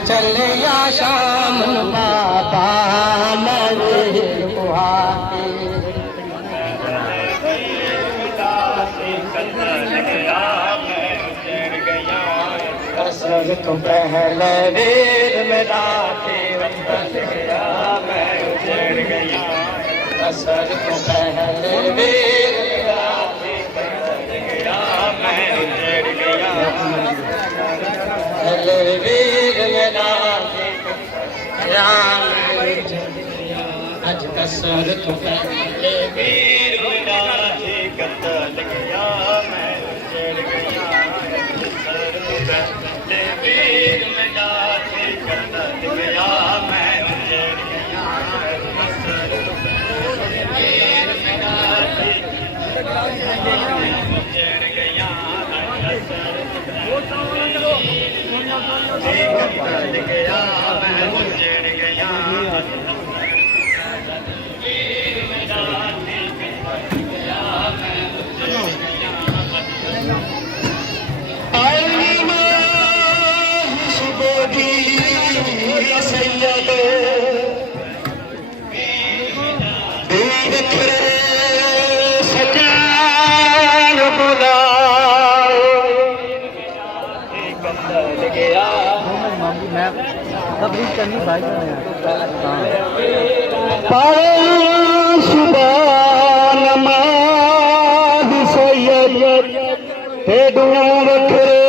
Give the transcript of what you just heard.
चले या शाम बाबा नवीर कुहाते कसर तो पहले वीर मेरा गया मैं उजड़ गया कसर तो पहले वीर मेरा गया मैं उजड़ गया वीर मेरा राम अज कसर तो पहले वीर मेरा कतल गया मैं उजड़ गया कसर तो पहले वीर मेरा कतल गया मैं उजड़ गया कसर तो पहले वीर मेरा उजड़ गया कसर कतल गया मैं उजड़ गया तबरीज करनी भाई सुबान नमाज सैयद हे दुआ वखरे